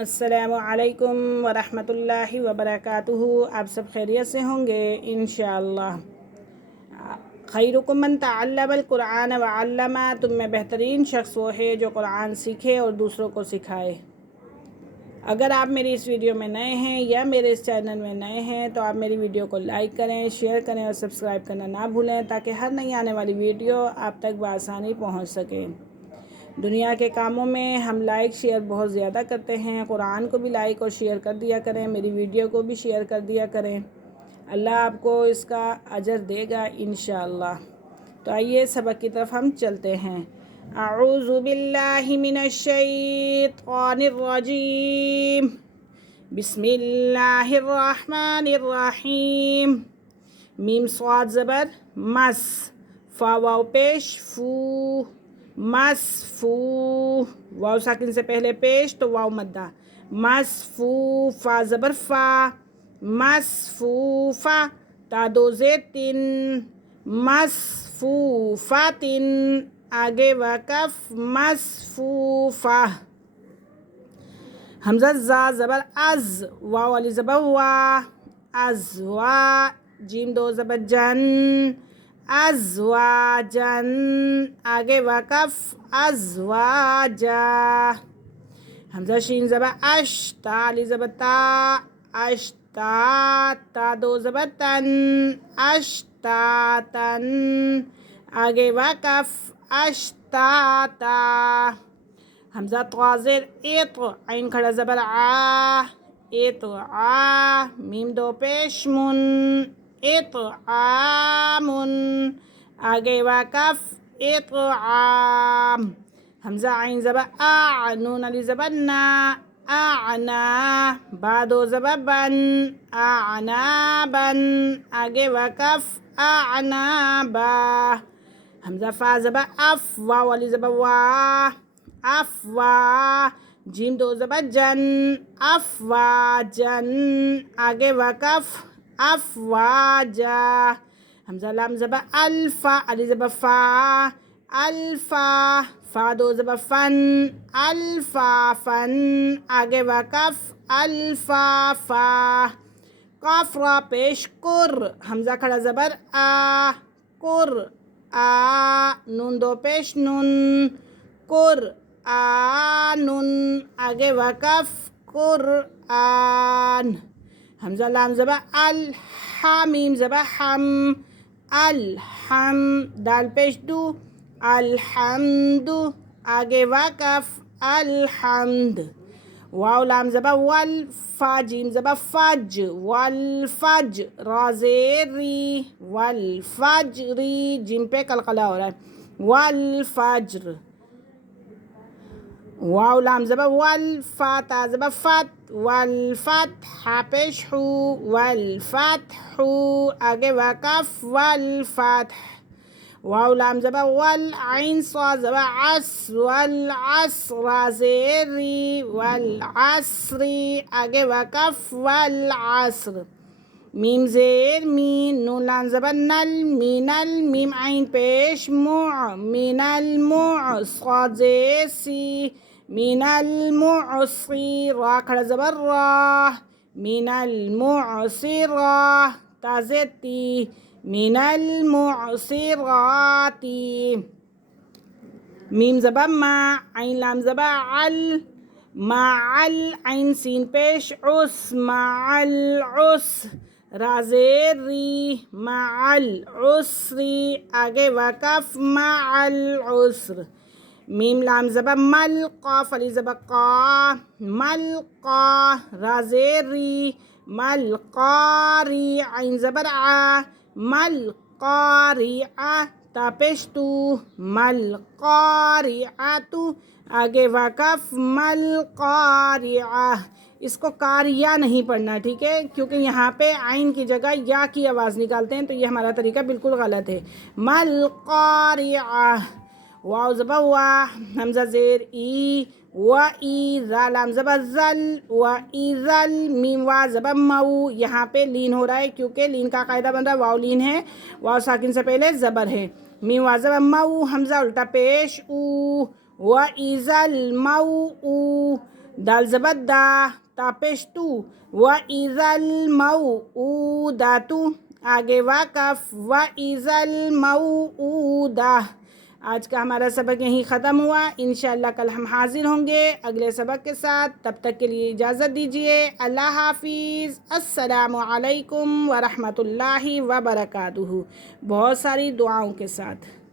السلام علیکم ورحمۃ اللہ وبرکاتہ۔ آپ سب خیریت سے ہوں گے انشاءاللہ۔ خیرکم من تعلم القرآن وعلمہ، تم میں بہترین شخص وہ ہے جو قرآن سیکھے اور دوسروں کو سکھائے۔ اگر آپ میری اس ویڈیو میں نئے ہیں یا میرے اس چینل میں نئے ہیں تو آپ میری ویڈیو کو لائک کریں، شیئر کریں اور سبسکرائب کرنا نہ بھولیں تاکہ ہر نئی آنے والی ویڈیو آپ تک بآسانی پہنچ سکے۔ دنیا کے کاموں میں ہم لائک شیئر بہت زیادہ کرتے ہیں، قرآن کو بھی لائک اور شیئر کر دیا کریں، میری ویڈیو کو بھی شیئر کر دیا کریں، اللہ آپ کو اس کا اجر دے گا انشاءاللہ۔ تو آئیے سبق کی طرف ہم چلتے ہیں۔ اعوذ باللہ من الشیطان الرجیم، بسم اللہ الرحمن الرحیم۔ میم صاد زبر مس، فا واو پیش فو، مصفو، واو ساکن سے پہلے پیش تو واو مدہ، مصفو، فا زبر فا، مصفوفہ، تا دو زیر تین، مصفوفاتن، آگے وقف مصفوفہ۔ حمزہ زا زبر از، واو والی زبر وا، ازوا، جیم دو زبر جن، ازواجن، آگے وقف ازواجا۔ حمزہ شین زبر اش، تا علی زبر تا، اشتا، تا دو زبر تن، اشتاتن، آگے وقف اشتاتا۔ حمزہ طا زیر اط، عین کھڑا زبر آ، اطعا، میم دو پیش من، اطعامن، آگے وقف اطعام۔ حمزہ عین زبر آ، نون علی زبر نا، اعنا، با دو زبر بن، اعنابن، آگے وقف اعنابا۔ حمزہ فا زبر اف، واو علی زبر وا، افوا، جیم دو زبر جن، افواجن، آگے وقف افواجا۔ حمزہ لام زبر الفا، علی زبر فا، الفا، فا دو زبر فن، الفافن، آگے وقف الفافا۔ قاف را پیش کر، حمزہ کھڑا زبر آ، کر، آ، نون دو پیش نن، کر آنن، آگے وقف قرآن۔ حمزہ لام زبر ال، حا میم زبر حم، الحم، دال پیش دو، الحمد، آگے وقف الحمد۔ واو لام زبر ول، فا جیم زبر فج، والفج، را زیر ری، والفجری، جیم پہ قلقلہ ہو رہا ہے، والفجر۔ واو لام زبر ول، فا تا زبر فت، والفتح پیش حو، والفتح، آگے وقف والفتح۔ واو لام زبر ول، عین صا زبر عس، والعصر، را زیر ری، والعصری، آگے وقف والعصر۔ میم زیر می، نون لام زبر نل، مینل، میم عین پیش مع، من المع، صاد زیر سی، من المعصی، را کھڑا زبر را، من المعصرہ، تا زیر تی، من المعصراتی۔ میم زبر ما، عین لام زبر عل، معل، عین سین پیش عس، معالعس، را زیر ری، معالعسری، آگے وقف معالعسر۔ میم لام زبر مل، قاف علی زبر قا، ملقا، را زیر ری، ملقاری، عین زبر آ، ملقاریعہ، تا پیش تو، ملقاریعۃ، آگے وقف ملقاریعہ۔ اس کو قاریہ نہیں پڑھنا، ٹھیک ہے، کیونکہ یہاں پہ عین کی جگہ یا کی آواز نکالتے ہیں تو یہ ہمارا طریقہ بالکل غلط ہے۔ ملقاریعہ۔ واو زبر وا، حمزہ زیر ای، وَإِذَا، ذا لام زبر زل، وَإِذَا، میم وا زبر مو، یہاں پہ لین ہو رہا ہے کیونکہ لین کا قاعدہ بن رہا ہے، واو لین ہے، واو ساکن سے پہلے زبر ہے، میم وا زبر مو، حمزہ الٹا پیش او، وَإِذَا الْمَوْءُ، دال زبر دا، تا پیش تو، وَإِذَا الْمَوْءُودَةُ، آگے واقف، وَإِذَا الْمَوْءُودَةُ۔ آج کا ہمارا سبق یہیں ختم ہوا، انشاءاللہ کل ہم حاضر ہوں گے اگلے سبق کے ساتھ، تب تک کے لیے اجازت دیجیے، اللہ حافظ، السلام علیکم ورحمۃ اللہ وبرکاتہ، بہت ساری دعاؤں کے ساتھ۔